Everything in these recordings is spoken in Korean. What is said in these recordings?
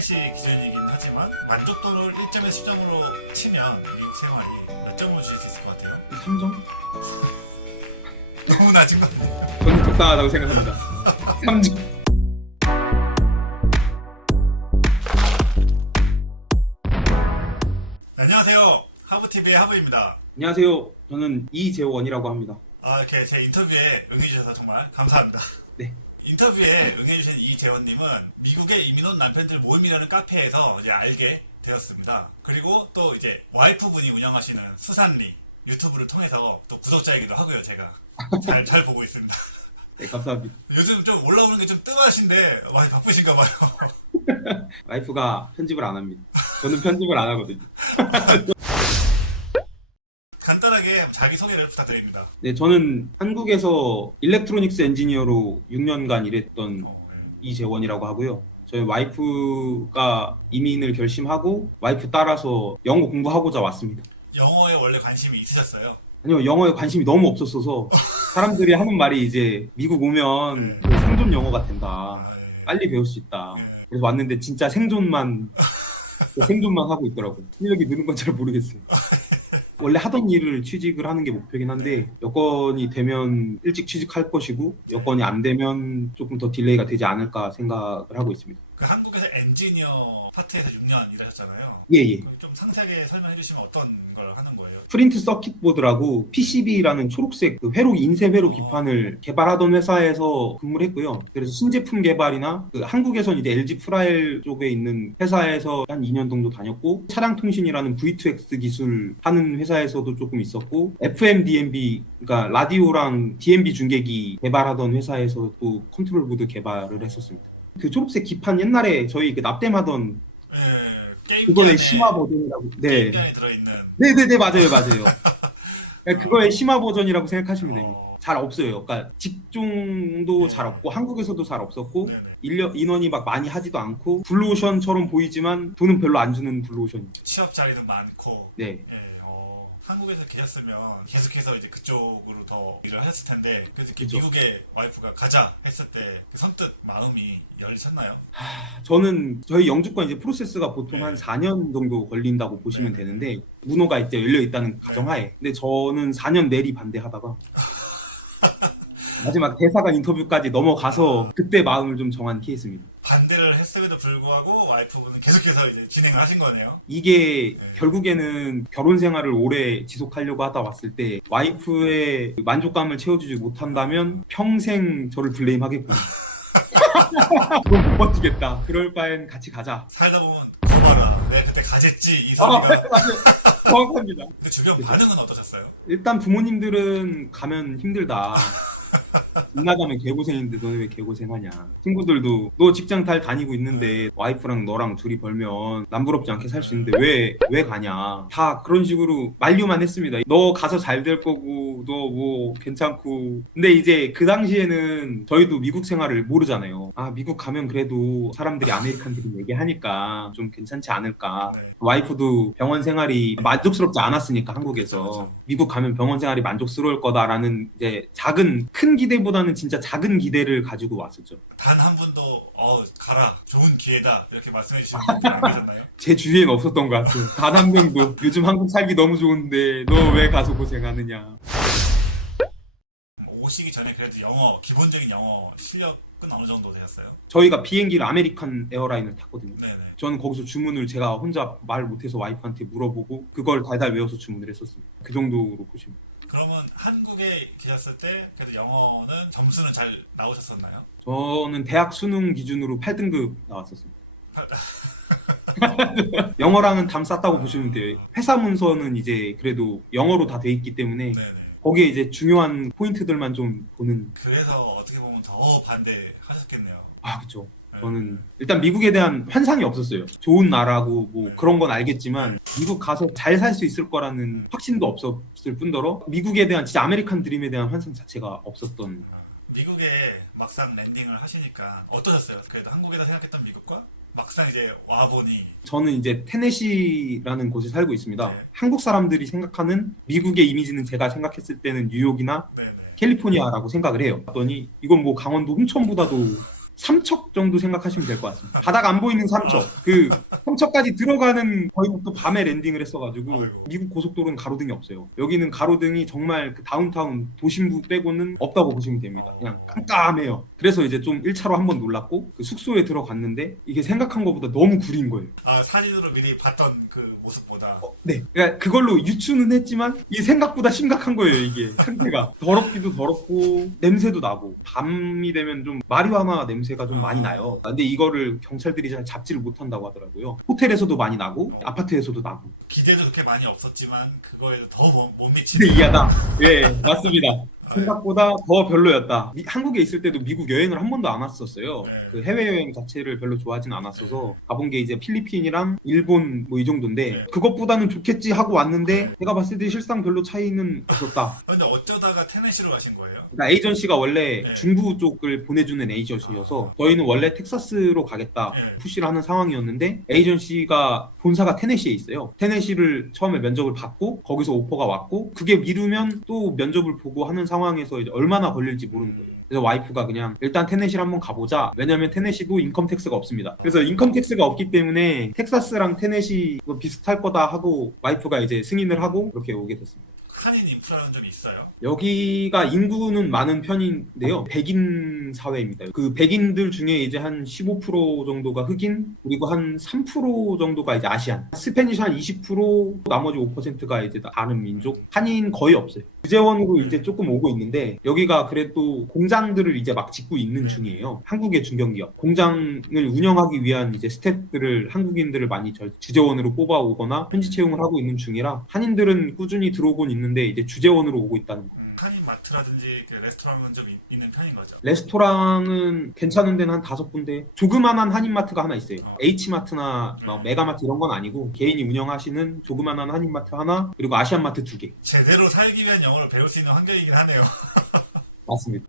NIC 기준이긴 하지만 만족도를 1점에서 10점으로 치면 미국 생활이 몇 점으로 주실 수 있을 것 같아요? 3점? 너무 낮은 것 같아요. 저는 적당하다고 생각합니다. 3점. 안녕하세요. 하부TV의 하부입니다. 안녕하세요. 저는 이재원이라고 합니다. 이렇게 제 인터뷰에 응해주셔서 정말 감사합니다. 네. 인터뷰에 응해주신 이재원님은 미국의 이민 온 남편들 모임이라는 카페에서 이제 알게 되었습니다. 그리고 또 이제 와이프분이 운영하시는 수산리 유튜브를 통해서 또 구독자이기도 하고요. 제가 잘 보고 있습니다. 네, 감사합니다. 요즘 좀 올라오는 게 좀 뜸하신데 많이 바쁘신가 봐요. 와이프가 편집을 안 합니다. 저는 편집을 안 하거든요. 간단하게 자기소개를 부탁드립니다. 네, 저는 한국에서 일렉트로닉스 엔지니어로 6년간 일했던 이재원이라고 하고요. 저희 와이프가 이민을 결심하고 와이프 따라서 영어 공부하고자 왔습니다. 영어에 원래 관심이 있으셨어요? 아니요, 영어에 관심이 너무 없었어서 사람들이 하는 말이 이제 미국 오면 생존 영어가 된다. 빨리 배울 수 있다. 그래서 왔는데 진짜 생존만 하고 있더라고요. 실력이 느는 건 잘 모르겠어요. 원래 하던 일을 취직을 하는 게 목표긴 한데 여건이 되면 일찍 취직할 것이고 여건이 안 되면 조금 더 딜레이가 되지 않을까 생각을 하고 있습니다. 그 한국에서 엔지니어 파트에서 6년 일하셨잖아요. 예. 그럼 좀 상세하게 설명해 주시면 어떤 걸 하는 거예요? 프린트 서킷보드라고 PCB라는 초록색 그 회로 인쇄 회로 기판을 개발하던 회사에서 근무를 했고요. 그래서 신제품 개발이나 그 한국에선 이제 LG 프라일 쪽에 있는 회사에서 한 2년 정도 다녔고 차량 통신이라는 V2X 기술 하는 회사에서도 조금 있었고 FM DMB 그러니까 라디오랑 DMB 중계기 개발하던 회사에서 또 컨트롤 보드 개발을 했었습니다. 그 초록색 기판 옛날에 저희 그 납땜하던 게임기 그거의 안에 심화 버전이라고. 네. 게임기 안에 들어있는 네네네 맞아요. 그거의 심화 버전이라고 생각하시면 됩니다. 잘 없어요. 그러니까 직종도 잘 없고 한국에서도 잘 없었고 네네. 인원이 막 많이 하지도 않고 블루오션처럼 보이지만 돈은 별로 안 주는 블루오션. 취업 자리도 많고 네. 한국에서 계셨으면 계속해서 이제 그쪽으로 더 일을 하셨을 텐데 그래서 그쵸. 미국에 와이프가 가자 했을 때 선뜻 마음이 열리셨나요? 저는 저희 영주권 이제 프로세스가 보통 한 4년 정도 걸린다고 보시면 되는데 문호가 이제 열려 있다는 가정하에 근데 저는 4년 내리 반대하다가 마지막 대사관 인터뷰까지 넘어가서 그때 마음을 좀 정한 케이스입니다. 반대를 했음에도 불구하고 와이프분은 계속해서 이제 진행을 하신 거네요. 이게 결국에는 결혼 생활을 오래 지속하려고 하다 왔을 때 와이프의 만족감을 채워주지 못한다면 평생 저를 블레임하겠구나. 그건 못 버티겠다. 그럴 바엔 같이 가자. 살다 보면 고마라 내가 그때 가졌지 이 소리가. 맞아요. 정확합니다. 근데 주변 그쵸. 반응은 어떠셨어요? 일단 부모님들은 가면 힘들다. 집 나가면 개고생인데 너네 왜 개고생하냐. 친구들도 너 직장 잘 다니고 있는데 와이프랑 너랑 둘이 벌면 남부럽지 않게 살 수 있는데 왜 가냐. 다 그런 식으로 만류만 했습니다. 너 가서 잘 될 거고 너 뭐 괜찮고. 근데 이제 그 당시에는 저희도 미국 생활을 모르잖아요. 미국 가면 그래도 사람들이 아메리칸들이 얘기하니까 좀 괜찮지 않을까. 와이프도 병원 생활이 만족스럽지 않았으니까 한국에서 미국 가면 병원 생활이 만족스러울 거다라는 이제 큰 기대보다는 진짜 작은 기대를 가지고 왔었죠. 단 한 분도 가라 좋은 기회다 이렇게 말씀해 주신 분들 안 계셨나요? 제 주위엔 없었던 것 같아요. 단 한 명도 요즘 한국 살기 너무 좋은데 너 왜 가서 고생하느냐. 오시기 전에 그래도 기본적인 영어 실력은 어느 정도 되셨어요? 저희가 비행기를 아메리칸 에어라인을 탔거든요. 네네. 저는 거기서 주문을 제가 혼자 말 못해서 와이프한테 물어보고 그걸 달달 외워서 주문을 했었습니다. 그 정도로 보시면. 그러면 한국에 계셨을 때 그래도 영어는 점수는 잘 나오셨었나요? 저는 대학 수능 기준으로 8등급 나왔었습니다. 영어랑은 담 쌌다고 보시면 돼요. 회사 문서는 이제 그래도 영어로 다 돼 있기 때문에 네네. 거기에 이제 중요한 포인트들만 좀 보는. 그래서 어떻게 보면 더 반대하셨겠네요. 그쵸. 저는 일단 미국에 대한 환상이 없었어요. 좋은 나라고 뭐 그런 건 알겠지만 미국 가서 잘 살 수 있을 거라는 확신도 없었을 뿐더러 미국에 대한 진짜 아메리칸 드림에 대한 환상 자체가 없었던. 미국에 막상 랜딩을 하시니까 어떠셨어요? 그래도 한국에서 생각했던 미국과 막상 이제 와보니. 저는 이제 테네시라는 곳에 살고 있습니다. 네. 한국 사람들이 생각하는 미국의 이미지는 제가 생각했을 때는 뉴욕이나 네네. 캘리포니아라고 생각을 해요. 봤더니 이건 뭐 강원도 홍천보다도 삼척 정도 생각하시면 될 것 같습니다. 바다가 안 보이는 삼척. 그 삼척까지 들어가는 거의 또 밤에 랜딩을 했어가지고 아이고. 미국 고속도로는 가로등이 없어요. 여기는 가로등이 정말 그 다운타운 도심부 빼고는 없다고 보시면 됩니다. 그냥 깜깜해요. 그래서 이제 좀 1차로 한번 놀랐고 그 숙소에 들어갔는데 이게 생각한 것보다 너무 구린 거예요. 아, 사진으로 미리 봤던 그 모습보다. 네. 그러니까 그걸로 유추는 했지만 이게 생각보다 심각한 거예요. 이게 상태가 더럽기도 더럽고 냄새도 나고 밤이 되면 좀 마리화나 냄새가 좀 많이 나요. 근데 이거를 경찰들이 잘 잡지를 못한다고 하더라고요. 호텔에서도 많이 나고 아파트에서도 나고. 기대도 그렇게 많이 없었지만 그거에도 더 못 근데 미치는. 이하다. 예, 맞습니다. 생각보다 더 별로였다. 한국에 있을 때도 미국 여행을 한 번도 안 왔었어요. 네. 그 해외여행 자체를 별로 좋아하진 않았어서 가본 게 이제 필리핀이랑 일본 뭐 이 정도인데 네. 그것보다는 좋겠지 하고 왔는데 제가 봤을 때 실상 별로 차이는 없었다. 근데 어쩌다가 테네시로 가신 거예요? 그러니까 에이전시가 원래 네. 중부 쪽을 보내주는 에이전시여서 저희는 원래 텍사스로 가겠다 네. 푸시를 하는 상황이었는데 에이전시가 본사가 테네시에 있어요. 테네시를 처음에 면접을 받고 거기서 오퍼가 왔고 그게 미루면 또 면접을 보고 하는 상황에서 이제 얼마나 걸릴지 모르는 거예요. 그래서 와이프가 그냥 일단 테네시를 한번 가보자. 왜냐면 테네시도 인컴 텍스가 없습니다. 그래서 인컴 텍스가 없기 때문에 텍사스랑 테네시 비슷할 거다 하고 와이프가 이제 승인을 하고 그렇게 오게 됐습니다. 한인 인프라는 좀 있어요? 여기가 인구는 많은 편인데요. 백인 사회입니다. 그 백인들 중에 이제 한 15% 정도가 흑인, 그리고 한 3% 정도가 이제 아시안. 스페니쉬 한 20%, 나머지 5%가 이제 다른 민족. 한인 거의 없어요. 주재원으로 이제 조금 오고 있는데 여기가 그래도 공장들을 이제 막 짓고 있는 중이에요. 한국의 중견기업. 공장을 운영하기 위한 이제 스태프들을 한국인들을 많이 주재원으로 뽑아오거나 현지 채용을 하고 있는 중이라 한인들은 꾸준히 들어오곤 있는데 이제 주재원으로 오고 있다는 거. 한인 마트라든지 그 레스토랑은 좀 있는 편인 거죠? 레스토랑은 괜찮은 데는 한 5군데 조그만한 한인마트가 하나 있어요. H마트나 뭐 메가마트 이런 건 아니고 개인이 운영하시는 조그만한 한인마트 하나 그리고 아시안마트 2개. 제대로 살기 위한 영어를 배울 수 있는 환경이긴 하네요. 맞습니다.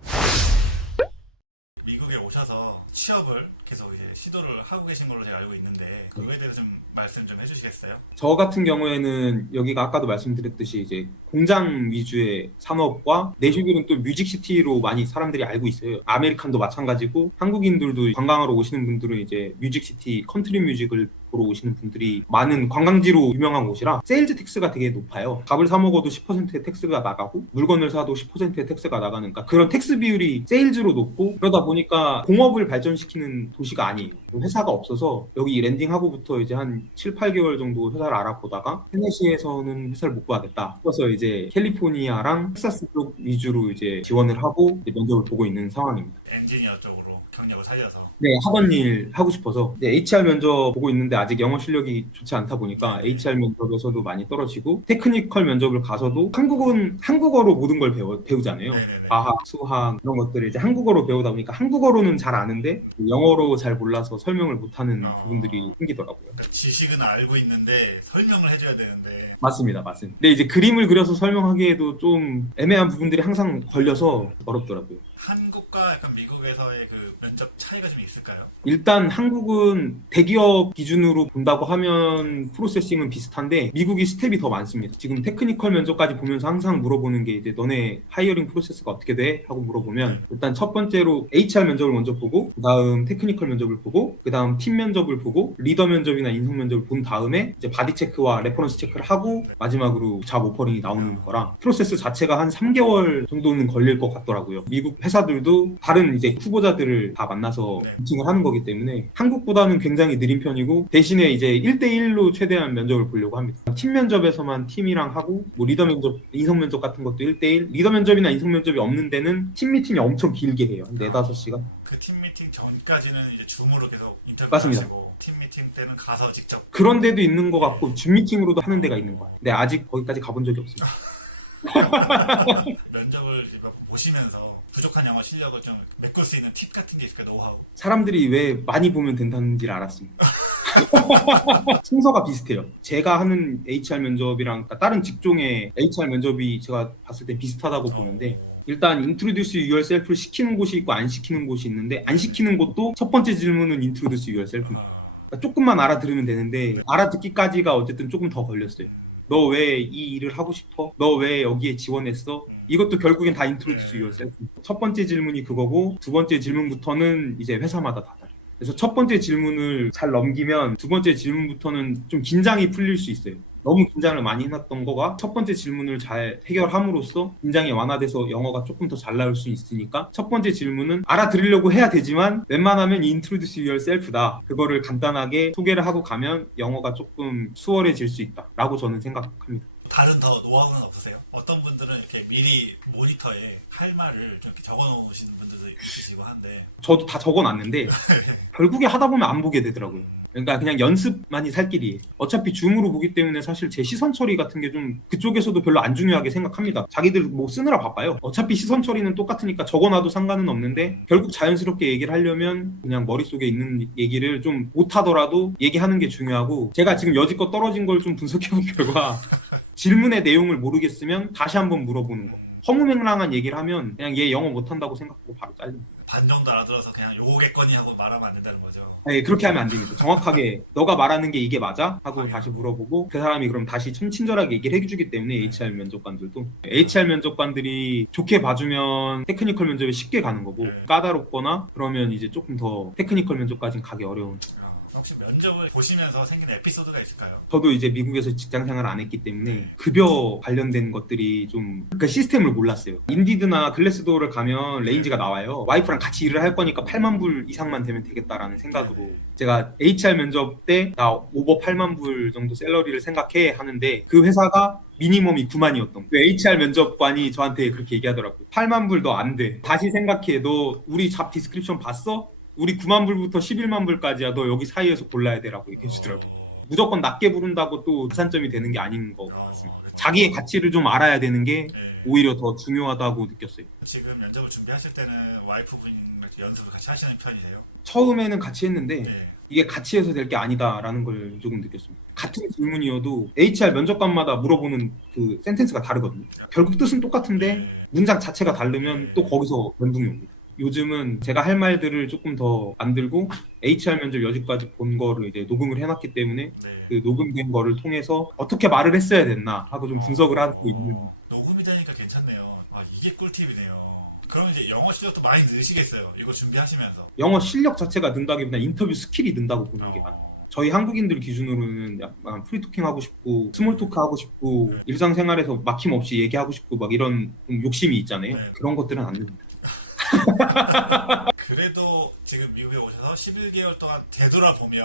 미국에 오셔서 취업을 계속 이제 시도를 하고 계신 걸로 제가 알고 있는데 그거에 대해서 좀 말씀 좀 해주시겠어요? 저 같은 경우에는 여기가 아까도 말씀드렸듯이 이제 공장 위주의 산업과 내주빌은 또 뮤직시티로 많이 사람들이 알고 있어요. 아메리칸도 마찬가지고 한국인들도 관광하러 오시는 분들은 이제 뮤직시티, 컨트리 뮤직을 보러 오시는 분들이 많은 관광지로 유명한 곳이라 세일즈 텍스가 되게 높아요. 밥을 사 먹어도 10%의 텍스가 나가고 물건을 사도 10%의 텍스가 나가니까 그런 텍스 비율이 세일즈로 높고 그러다 보니까 공업을 발전시키는 도시가 아니에요. 회사가 없어서 여기 랜딩하고부터 이제 한 7, 8개월 정도 회사를 알아보다가 테네시에서는 회사를 못 구하겠다. 그래서 이제 캘리포니아랑 텍사스 쪽 위주로 이제 지원을 하고 이제 면접을 보고 있는 상황입니다. 엔지니어 쪽으로 경력을 살려서. 네, 하던 일 하고 싶어서 HR 면접 보고 있는데 아직 영어 실력이 좋지 않다 보니까 HR 면접에서도 많이 떨어지고 테크니컬 면접을 가서도 한국은 한국어로 모든 걸 배우잖아요. 네네네. 과학, 수학 이런 것들을 이제 한국어로 배우다 보니까 한국어로는 잘 아는데 영어로 잘 몰라서 설명을 못하는 부분들이 생기더라고요. 그러니까 지식은 알고 있는데 설명을 해줘야 되는데 맞습니다. 근데 이제 그림을 그려서 설명하기에도 좀 애매한 부분들이 항상 걸려서 어렵더라고요. 한국과 약간 미국에서의 그 면접 차이가 좀 있을까요? 일단 한국은 대기업 기준으로 본다고 하면 프로세싱은 비슷한데 미국이 스텝이 더 많습니다. 지금 테크니컬 면접까지 보면서 항상 물어보는 게 이제 너네 하이어링 프로세스가 어떻게 돼? 하고 물어보면 일단 첫 번째로 HR 면접을 먼저 보고 그다음 테크니컬 면접을 보고 그다음 팀 면접을 보고 리더 면접이나 인성 면접을 본 다음에 이제 바디 체크와 레퍼런스 체크를 하고 마지막으로 잡 오퍼링이 나오는 거라 프로세스 자체가 한 3개월 정도는 걸릴 것 같더라고요. 미국 회사들도 다른 이제 후보자들을 다 만나서 미팅을 하는 거기 때문에 한국보다는 굉장히 느린 편이고 대신에 이제 1대1로 최대한 면접을 보려고 합니다. 팀 면접에서만 팀이랑 하고 뭐 리더 면접, 인성 면접 같은 것도 1대1 리더 면접이나 인성 면접이 없는 데는 팀 미팅이 엄청 길게 해요. 한 4-5시간. 그 팀 미팅 전까지는 이제 줌으로 계속 인터뷰를 맞습니다. 하시고 팀 미팅 때는 가서 직접 그런 데도 있는 것 같고 줌 미팅으로도 하는 데가 있는 것 같아요. 근데 아직 거기까지 가본 적이 없습니다. 면접을 보시면서 부족한 영어 실력을 좀 메꿀 수 있는 팁 같은 게 있을까요? 노하우? 사람들이 왜 많이 보면 된다는지를 알았습니다. 순서가 비슷해요. 제가 하는 HR 면접이랑 그러니까 다른 직종의 HR 면접이 제가 봤을 때 비슷하다고 보는데 일단 introduce yourself를 시키는 곳이 있고 안 시키는 곳이 있는데 안 시키는 곳도 첫 번째 질문은 introduce yourself입니다. 그러니까 조금만 알아들으면 되는데 알아듣기까지가 어쨌든 조금 더 걸렸어요. 너 왜 이 일을 하고 싶어? 너 왜 여기에 지원했어? 이것도 결국엔 다 introduce yourself. 첫 번째 질문이 그거고 두 번째 질문부터는 이제 회사마다 다 달라요. 그래서 첫 번째 질문을 잘 넘기면 두 번째 질문부터는 좀 긴장이 풀릴 수 있어요. 너무 긴장을 많이 해놨던 거가 첫 번째 질문을 잘 해결함으로써 긴장이 완화돼서 영어가 조금 더 잘 나올 수 있으니까 첫 번째 질문은 알아들으려고 해야 되지만 웬만하면 introduce yourself다. 그거를 간단하게 소개를 하고 가면 영어가 조금 수월해질 수 있다라고 저는 생각합니다. 다른 더 노하우는 없으세요? 어떤 분들은 이렇게 미리 모니터에 할 말을 좀 이렇게 적어 놓으시는 분들도 있으시고 한데 저도 다 적어놨는데 결국에 하다 보면 안 보게 되더라고요. 그러니까 그냥 연습만이 살 길이에요. 어차피 줌으로 보기 때문에 사실 제 시선 처리 같은 게 좀 그쪽에서도 별로 안 중요하게 생각합니다. 자기들 뭐 쓰느라 바빠요. 어차피 시선 처리는 똑같으니까 적어놔도 상관은 없는데 결국 자연스럽게 얘기를 하려면 그냥 머릿속에 있는 얘기를 좀 못하더라도 얘기하는 게 중요하고 제가 지금 여지껏 떨어진 걸 좀 분석해본 결과 질문의 내용을 모르겠으면 다시 한번 물어보는 거. 허무맹랑한 얘기를 하면 그냥 얘 영어 못한다고 생각하고 바로 잘립니다. 반 정도 알아들어서 그냥 요거겠거니 하고 말하면 안 된다는 거죠. 네, 그렇게 하면 안 됩니다. 정확하게 너가 말하는 게 이게 맞아? 하고 다시 물어보고 그 사람이 그럼 다시 친절하게 얘기를 해주기 때문에 HR 면접관들도 HR 면접관들이 좋게 봐주면 테크니컬 면접에 쉽게 가는 거고 까다롭거나 그러면 이제 조금 더 테크니컬 면접까지는 가기 어려운. 혹시 면접을 보시면서 생긴 에피소드가 있을까요? 저도 이제 미국에서 직장 생활을 안 했기 때문에 급여 관련된 것들이 좀 그 시스템을 몰랐어요. 인디드나 글래스도어를 가면 레인지가 나와요. 와이프랑 같이 일을 할 거니까 8만 불 이상만 되면 되겠다라는 생각으로 제가 HR 면접 때 나 오버 8만 불 정도 샐러리를 생각해 하는데 그 회사가 미니멈이 9만이었던 그 HR 면접관이 저한테 그렇게 얘기하더라고요. 8만 불 너 안 돼. 다시 생각해. 너 우리 잡 디스크립션 봤어? 우리 9만 불부터 11만 불까지야. 너 여기 사이에서 골라야 돼라고 얘기해 주더라고요. 무조건 낮게 부른다고 또 가산점이 되는 게 아닌 것 같습니다. 자기의 가치를 좀 알아야 되는 게 오히려 더 중요하다고 느꼈어요. 지금 면접을 준비하실 때는 와이프분이랑 연습을 같이 하시는 편이세요? 처음에는 같이 했는데 이게 같이 해서 될 게 아니다라는 걸 조금 느꼈습니다. 같은 질문이어도 HR 면접관마다 물어보는 그 센텐스가 다르거든요. 결국 뜻은 똑같은데 문장 자체가 다르면 또 거기서 멘붕이 옵니다. 요즘은 제가 할 말들을 조금 더 만들고 HR 면접 여지까지 본 거를 이제 녹음을 해놨기 때문에 그 녹음된 거를 통해서 어떻게 말을 했어야 됐나 하고 좀 분석을 하고 있는. 녹음이 되니까 괜찮네요. 아, 이게 꿀팁이네요. 그럼 이제 영어 실력도 많이 늘으시겠어요. 이거 준비하시면서. 영어 실력 자체가 는다기보다 인터뷰 스킬이 는다고 보는 게 많아요. 저희 한국인들 기준으로는 약간 프리토킹 하고 싶고 스몰 토크 하고 싶고 일상생활에서 막힘 없이 얘기하고 싶고 막 이런 좀 욕심이 있잖아요. 그런 것들은 안 됩니다. 그래도 지금 미국에 오셔서 11개월 동안 되돌아보면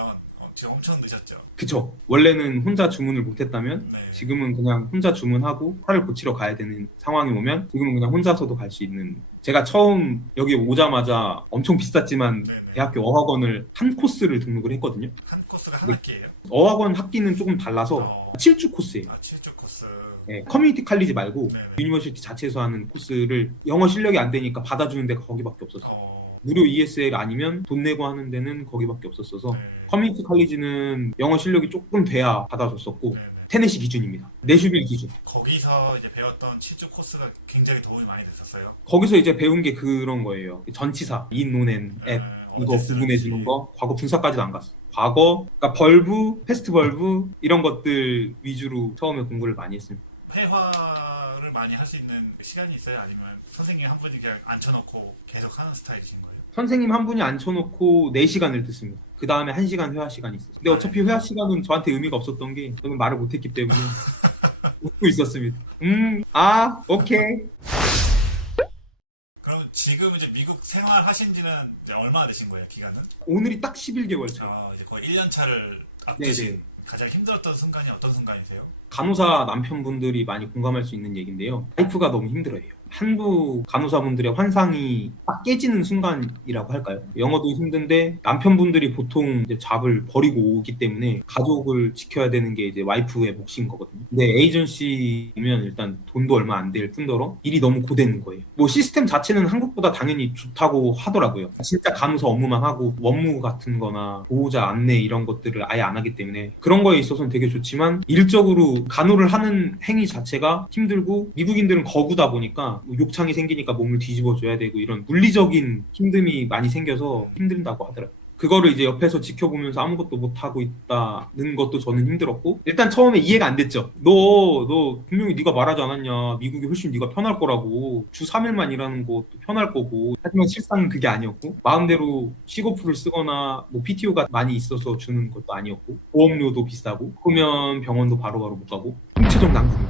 지금 엄청 늦었죠. 그쵸. 원래는 혼자 주문을 못했다면 지금은 그냥 혼자 주문하고 차를 고치러 가야 되는 상황이 오면 지금은 그냥 혼자서도 갈 수 있는. 제가 처음 여기 오자마자 엄청 비쌌지만 대학교 어학원을 한 코스를 등록을 했거든요. 한 코스가 한 학기예요? 어학원 학기는 조금 달라서 7주 코스예요. 7주 코스. 네, 커뮤니티 칼리지 말고 유니버시티 자체에서 하는 코스를 영어 실력이 안 되니까 받아주는 데가 거기밖에 없었어요. 무료 ESL 아니면 돈 내고 하는 데는 거기밖에 없었어서 커뮤니티 칼리지는 영어 실력이 조금 돼야 받아줬었고 테네시 기준입니다. 내슈빌 기준. 거기서 이제 배웠던 7주 코스가 굉장히 도움이 많이 됐었어요. 거기서 이제 배운 게 그런 거예요. 전치사, in, on, and, at 이거 구분해 주는 거. 과거 분사까지도 안 갔어. 과거, 그러니까 벌브, 패스트 벌브 이런 것들 위주로 처음에 공부를 많이 했습니다. 회화를 많이 할 수 있는 시간이 있어요? 아니면 선생님 한 분이 그냥 앉혀놓고 계속 하는 스타일이신 거예요? 선생님 한 분이 앉혀놓고 4시간을 듣습니다. 그 다음에 1시간 회화 시간이 있었어요. 근데 어차피 회화 시간은 저한테 의미가 없었던 게 저는 말을 못했기 때문에 웃고 있었습니다. 오케이. 그럼 지금 이제 미국 생활하신 지는 이제 얼마나 되신 거예요, 기간은? 오늘이 딱 11개월 차. 이제 거의 1년 차를 앞두신. 네네. 가장 힘들었던 순간이 어떤 순간이세요? 간호사 남편분들이 많이 공감할 수 있는 얘기인데요. 와이프가 너무 힘들어해요. 한국 간호사분들의 환상이 딱 깨지는 순간이라고 할까요? 영어도 힘든데 남편분들이 보통 이제 잡을 버리고 오기 때문에 가족을 지켜야 되는 게 이제 와이프의 몫인 거거든요. 근데 에이전시면 일단 돈도 얼마 안 될 뿐더러 일이 너무 고되는 거예요. 뭐 시스템 자체는 한국보다 당연히 좋다고 하더라고요. 진짜 간호사 업무만 하고 원무 같은 거나 보호자 안내 이런 것들을 아예 안 하기 때문에 그런 거에 있어서는 되게 좋지만 일적으로 간호를 하는 행위 자체가 힘들고 미국인들은 거구다 보니까 욕창이 생기니까 몸을 뒤집어줘야 되고 이런 물리적인 힘듦이 많이 생겨서 힘든다고 하더라고요. 그거를 이제 옆에서 지켜보면서 아무것도 못하고 있다는 것도 저는 힘들었고, 일단 처음에 이해가 안 됐죠. 너 분명히 네가 말하지 않았냐. 미국이 훨씬 네가 편할 거라고. 주 3일만 일하는 것도 편할 거고. 하지만 실상은 그게 아니었고, 마음대로 시거프를 쓰거나 뭐 PTO가 많이 있어서 주는 것도 아니었고, 보험료도 비싸고, 그러면 병원도 바로바로 못 가고, 총체적 난국이에요.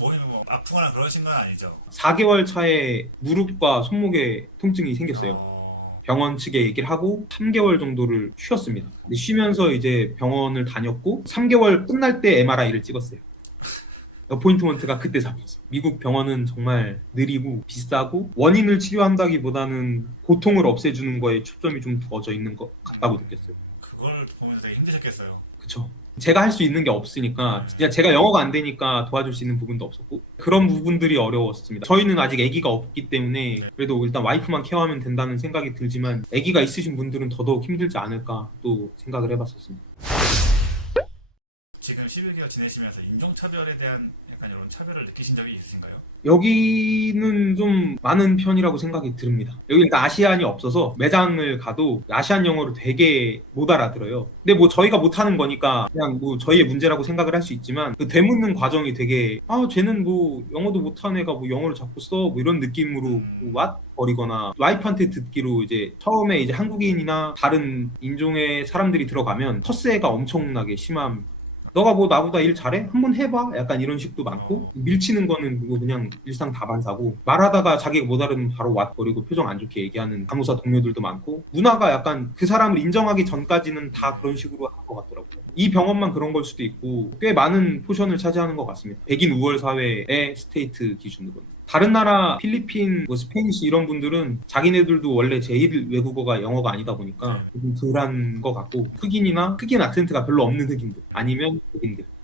몸이 뭐 아프거나 그러신 건 아니죠? 4개월 차에 무릎과 손목에 통증이 생겼어요. 어, 병원 측에 얘기를 하고 3개월 정도를 쉬었습니다. 근데 쉬면서 이제 병원을 다녔고 3개월 끝날 때 MRI를 찍었어요. 어포인트먼트가 그때 잡혔어. 미국 병원은 정말 느리고 비싸고 원인을 치료한다기보다는 고통을 없애주는 거에 초점이 좀 두어져 있는 것 같다고 느꼈어요. 그걸 보면서 되게 힘드셨겠어요. 그쵸. 제가 할 수 있는 게 없으니까, 진짜 제가 영어가 안 되니까 도와줄 수 있는 부분도 없었고, 그런 부분들이 어려웠습니다. 저희는 아직 아기가 없기 때문에 그래도 일단 와이프만 케어하면 된다는 생각이 들지만, 아기가 있으신 분들은 더더욱 힘들지 않을까 또 생각을 해봤었습니다. 지금 11개월 지내시면서 인종차별에 대한 약간 이런 차별을 느끼신 적이 있으신가요? 여기는 좀 많은 편이라고 생각이 듭니다. 여기 일단 아시안이 없어서 매장을 가도 아시안 영어를 되게 못 알아들어요. 근데 뭐 저희가 못하는 거니까 그냥 뭐 저희의 문제라고 생각을 할 수 있지만, 그 되묻는 과정이 되게 쟤는 뭐 영어도 못하는 애가 뭐 영어를 자꾸 써 뭐 이런 느낌으로 왓? 버리거나, 와이프한테 듣기로 이제 처음에 이제 한국인이나 다른 인종의 사람들이 들어가면 텃세가 엄청나게 심함. 너가 뭐 나보다 일 잘해? 한번 해봐. 약간 이런 식도 많고, 밀치는 거는 뭐 그냥 일상 다반사고, 말하다가 자기가 못 알아듣으면 바로 왓버리고 표정 안 좋게 얘기하는 간호사 동료들도 많고, 문화가 약간 그 사람을 인정하기 전까지는 다 그런 식으로 하는 것 같더라고요. 이 병원만 그런 걸 수도 있고 꽤 많은 포션을 차지하는 것 같습니다. 백인 우월 사회의 스테이트 기준으로는. 다른 나라 필리핀, 뭐 스페니시 이런 분들은 자기네들도 원래 제1 외국어가 영어가 아니다 보니까 좀 덜한 것 같고, 흑인 악센트가 별로 없는 흑인들 아니면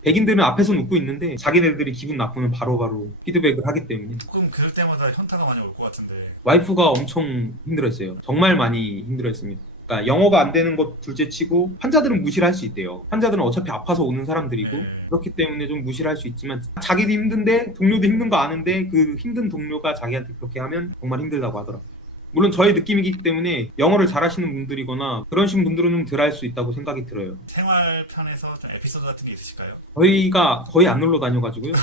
백인들은 앞에서 웃고 있는데 자기네들이 기분 나쁘면 바로바로 피드백을 하기 때문에. 조금 그럴 때마다 현타가 많이 올 것 같은데. 와이프가 엄청 힘들었어요. 정말 많이 힘들었습니다. 그러니까 영어가 안 되는 것 둘째치고 환자들은 무시를 할 수 있대요. 환자들은 어차피 아파서 오는 사람들이고, 그렇기 때문에 좀 무시를 할 수 있지만, 자기도 힘든데 동료도 힘든 거 아는데 그 힘든 동료가 자기한테 그렇게 하면 정말 힘들다고 하더라고요. 물론 저의 느낌이기 때문에 영어를 잘하시는 분들이거나 그러신 분들은 좀 덜 할 수 있다고 생각이 들어요. 생활편에서 좀 에피소드 같은 게 있으실까요? 저희가 거의 안 놀러 다녀가지고요.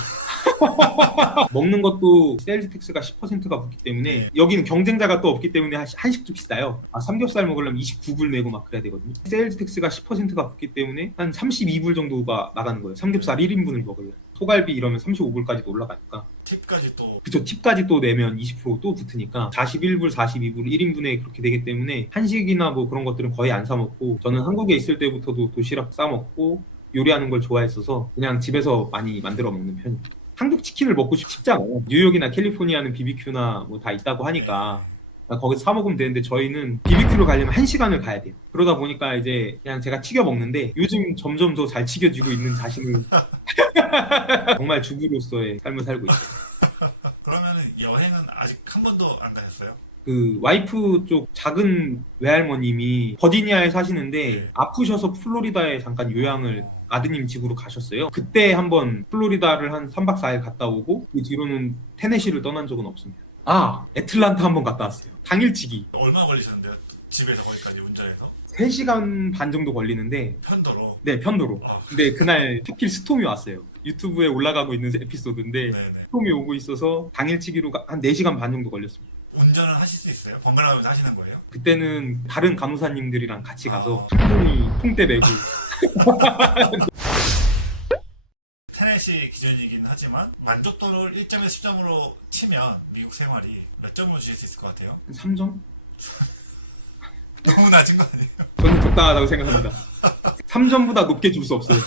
먹는 것도 세일즈 텍스가 10%가 붙기 때문에, 여기는 경쟁자가 또 없기 때문에 한식도 비싸요. 삼겹살 먹으려면 29불 내고 막 그래야 되거든요. 세일즈 텍스가 10%가 붙기 때문에 한 32불 정도가 나가는 거예요. 삼겹살 1인분을 먹으려면. 소갈비 이러면 35불까지도 올라가니까. 팁까지 또. 그쵸. 팁까지 또 내면 20%또 붙으니까 41불, 42불 1인분에 그렇게 되기 때문에 한식이나 뭐 그런 것들은 거의 안 사 먹고, 저는 한국에 있을 때부터도 도시락 싸 먹고 요리하는 걸 좋아했어서 그냥 집에서 많이 만들어 먹는 편입니다. 한국 치킨을 먹고 싶잖아요. 뉴욕이나 캘리포니아는 BBQ나 뭐 다 있다고 하니까 거기서 사 먹으면 되는데, 저희는 BBQ로 가려면 1시간을 가야 돼요. 그러다 보니까 이제 그냥 제가 튀겨 먹는데, 요즘 점점 더 잘 튀겨지고 있는 자신을 정말 주부로서의 삶을 살고 있어요. 그러면은 여행은 아직 한 번도 안 가셨어요? 그 와이프 쪽 작은 외할머님이 버지니아에 사시는데 아프셔서 플로리다에 잠깐 요양을 아드님 집으로 가셨어요. 그때 한번 플로리다를 한 3박 4일 갔다 오고, 그 뒤로는 테네시를 떠난 적은 없습니다. 애틀란타 한번 갔다 왔어요. 당일치기. 얼마 걸리셨는데요? 집에서 거기까지 운전해서? 3시간 반 정도 걸리는데, 편도로? 네, 편도로. 아, 근데 그날 하필 스톰이 왔어요. 유튜브에 올라가고 있는 에피소드인데, 네네. 스톰이 오고 있어서 당일치기로 한 4시간 반 정도 걸렸습니다. 운전은 하실 수 있어요? 번갈아가면서 하시는 거예요? 그때는 다른 간호사님들이랑 같이 가서 한 분이 통대 메고. 테네시 기준이긴 하지만 만족도를 1점에서 10점으로 치면 미국 생활이 몇 점으로 주실 수 있을 것 같아요? 3점? 너무 낮은 거 아니에요? 저는 적당하다고 생각합니다. 3점보다 높게 줄 수 없어요.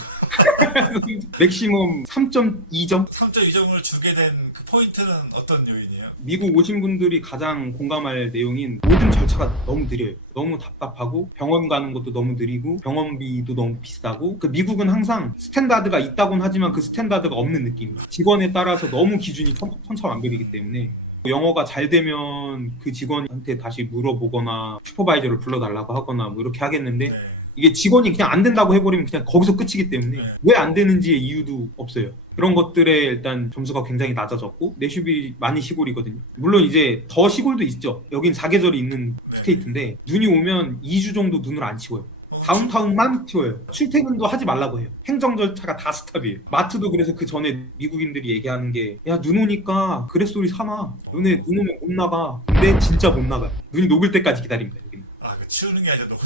맥시멈 3.2점? 3.2점을 주게 된 그 포인트는 어떤 요인이에요? 미국 오신 분들이 가장 공감할 내용인, 모든 절차가 너무 느려요. 너무 답답하고, 병원 가는 것도 너무 느리고, 병원비도 너무 비싸고, 그 미국은 항상 스탠다드가 있다곤 하지만 그 스탠다드가 없는 느낌이에요. 직원에 따라서 너무 기준이 천차만별이기 때문에 영어가 잘 되면 그 직원한테 다시 물어보거나 슈퍼바이저를 불러달라고 하거나 뭐 이렇게 하겠는데, 네. 이게 직원이 그냥 안 된다고 해버리면 그냥 거기서 끝이기 때문에 네. 왜 안 되는지의 이유도 없어요. 그런 것들에 일단 점수가 굉장히 낮아졌고 내슈비 많이 시골이거든요. 물론 이제 더 시골도 있죠. 여긴 사계절이 있는 네. 스테이트인데 눈이 오면 2주 정도 눈을 안 치워요. 다운타운만 치워요. 출퇴근도 하지 말라고 해요. 행정 절차가 다 스탑이에요. 마트도 그래서 그 전에 미국인들이 얘기하는 게 야 눈 오니까 그래소리 사놔. 너네 눈 오면 못 나가. 근데 진짜 못 나가요. 눈이 녹을 때까지 기다립니다. 여기는. 그 치우는 게 아니라 너무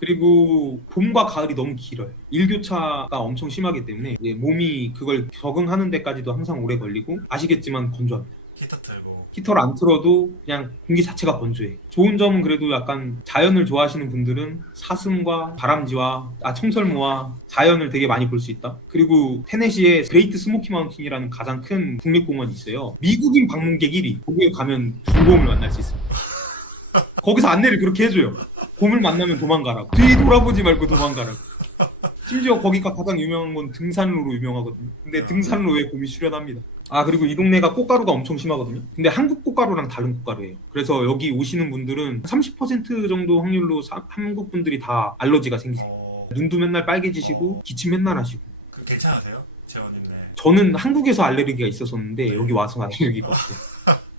그리고 봄과 가을이 너무 길어요. 일교차가 엄청 심하기 때문에 이제 몸이 그걸 적응하는 데까지도 항상 오래 걸리고 아시겠지만 건조합니다. 히터 틀고. 히터를 안 틀어도 그냥 공기 자체가 건조해. 좋은 점은 그래도 약간 자연을 좋아하시는 분들은 사슴과 다람쥐와 청설모와 자연을 되게 많이 볼 수 있다. 그리고 테네시에 그레이트 스모키 마운틴이라는 가장 큰 국립공원이 있어요. 미국인 방문객 1위. 거기에 가면 불곰을 만날 수 있습니다. 거기서 안내를 그렇게 해줘요. 곰을 만나면 도망가라고. 뒤 돌아보지 말고 도망가라고. 심지어 거기가 가장 유명한 건 등산로로 유명하거든요. 근데 등산로에 곰이 출현합니다. 그리고 이 동네가 꽃가루가 엄청 심하거든요. 근데 한국 꽃가루랑 다른 꽃가루예요. 그래서 여기 오시는 분들은 30% 정도 확률로 한국 분들이 다 알러지가 생기세요. 눈도 맨날 빨개지시고 기침 맨날 하시고. 괜찮으세요? 재원님. 네. 저는 한국에서 알레르기가 있었었는데 여기 와서 알레르기가 없어요.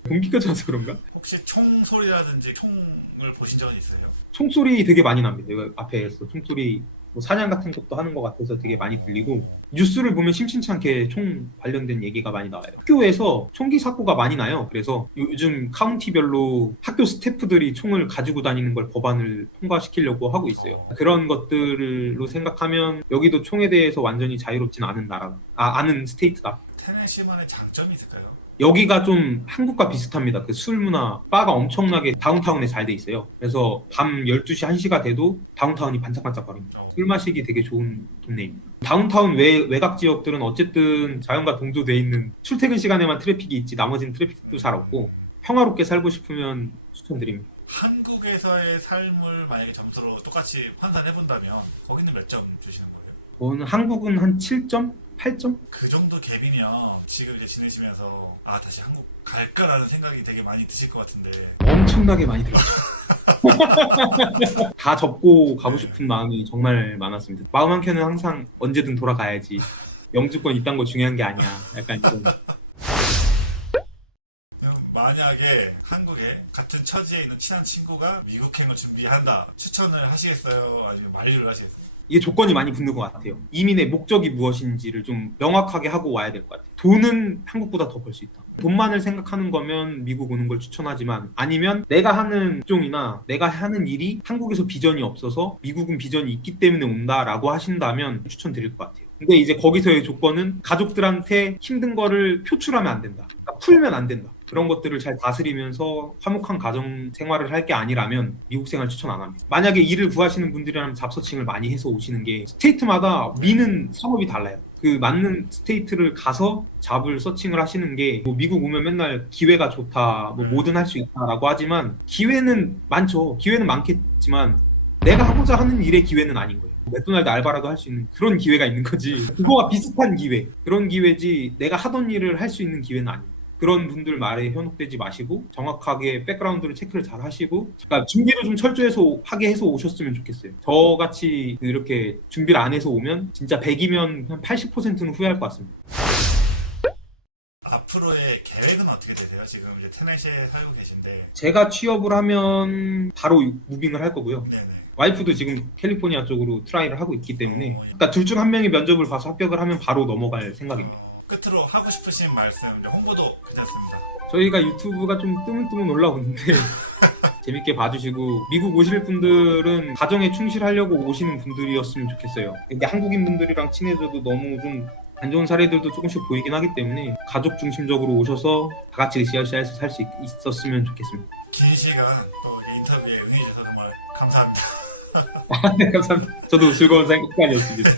공기가 차서 그런가? 혹시 총소리라든지 총을 보신 적은 있으세요? 총소리 되게 많이 납니다. 여기 앞에서 총소리 뭐 사냥 같은 것도 하는 것 같아서 되게 많이 들리고 뉴스를 보면 심심치 않게 총 관련된 얘기가 많이 나와요. 학교에서 총기 사고가 많이 나요. 그래서 요즘 카운티별로 학교 스태프들이 총을 가지고 다니는 걸 법안을 통과시키려고 하고 있어요. 그런 것들로 생각하면 여기도 총에 대해서 완전히 자유롭지는 않은 나라, 않은 스테이트다. 테네시만의 장점이 있을까요? 여기가 좀 한국과 비슷합니다. 그 술 문화, 바가 엄청나게 다운타운에 잘 돼 있어요. 그래서 밤 12시, 1시가 돼도 다운타운이 반짝반짝거립니다. 술 마시기 되게 좋은 동네입니다. 다운타운 외곽 지역들은 어쨌든 자연과 동조돼 있는 출퇴근 시간에만 트래픽이 있지 나머지는 트래픽도 잘 없고 평화롭게 살고 싶으면 추천드립니다. 한국에서의 삶을 만약에 점수로 똑같이 환산해본다면 거기는 몇 점 주시는 거예요? 저는 한국은 한 7점? 8점? 그 정도 갭이면 지금 이제 지내시면서 다시 한국 갈까라는 생각이 되게 많이 드실 것 같은데. 엄청나게 많이 들었죠. 다 접고 가고 싶은 마음이 정말 많았습니다. 마음 한켠은 항상 언제든 돌아가야지. 영주권 이딴 거 중요한 게 아니야. 약간 이런. 만약에 한국에 같은 처지에 있는 친한 친구가 미국행을 준비한다. 추천을 하시겠어요? 아니면 만류를 하시겠어요? 이게 조건이 많이 붙는 것 같아요. 이민의 목적이 무엇인지를 좀 명확하게 하고 와야 될 것 같아요. 돈은 한국보다 더 벌 수 있다. 돈만을 생각하는 거면 미국 오는 걸 추천하지만 아니면 내가 하는 직종이나 내가 하는 일이 한국에서 비전이 없어서 미국은 비전이 있기 때문에 온다라고 하신다면 추천드릴 것 같아요. 근데 이제 거기서의 조건은 가족들한테 힘든 거를 표출하면 안 된다. 그러니까 풀면 안 된다. 그런 것들을 잘 다스리면서 화목한 가정 생활을 할 게 아니라면 미국 생활 추천 안 합니다. 만약에 일을 구하시는 분들이라면 잡서칭을 많이 해서 오시는 게 스테이트마다 미는 산업이 달라요. 그 맞는 스테이트를 가서 잡을 서칭을 하시는 게 뭐 미국 오면 맨날 기회가 좋다, 뭐 뭐든 할 수 있다라고 하지만 기회는 많죠. 기회는 많겠지만 내가 하고자 하는 일의 기회는 아닌 거예요. 맥도날드 알바라도 할 수 있는 그런 기회가 있는 거지. 그거와 비슷한 기회, 그런 기회지 내가 하던 일을 할 수 있는 기회는 아니에요. 그런 분들 말에 현혹되지 마시고 정확하게 백그라운드를 체크를 잘 하시고 그러니까 준비를 좀 철저해서 하게 해서 오셨으면 좋겠어요. 저같이 이렇게 준비를 안 해서 오면 진짜 100이면 한 80%는 후회할 것 같습니다. 앞으로의 계획은 어떻게 되세요? 지금 이제 테네시에 살고 계신데. 제가 취업을 하면 바로 무빙을 할 거고요. 네네. 와이프도 지금 캘리포니아 쪽으로 트라이를 하고 있기 때문에 그러니까 둘 중 한 명이 면접을 봐서 합격을 하면 바로 넘어갈 생각입니다. 끝으로 하고 싶으신 말씀, 홍보도 괜찮습니다. 저희가 유튜브가 좀 뜨문뜨문 올라오는데 재밌게 봐주시고 미국 오실 분들은 가정에 충실하려고 오시는 분들이었으면 좋겠어요. 근데 한국인 분들이랑 친해져도 너무 좀 안 좋은 사례들도 조금씩 보이긴 하기 때문에 가족 중심적으로 오셔서 다 같이 으쌰으쌰해서 살 수 있었으면 좋겠습니다. 긴 시간 또 인터뷰에 응해주셔서 정말 감사합니다. 네, 감사합니다. 저도 즐거운 시간이었습니다.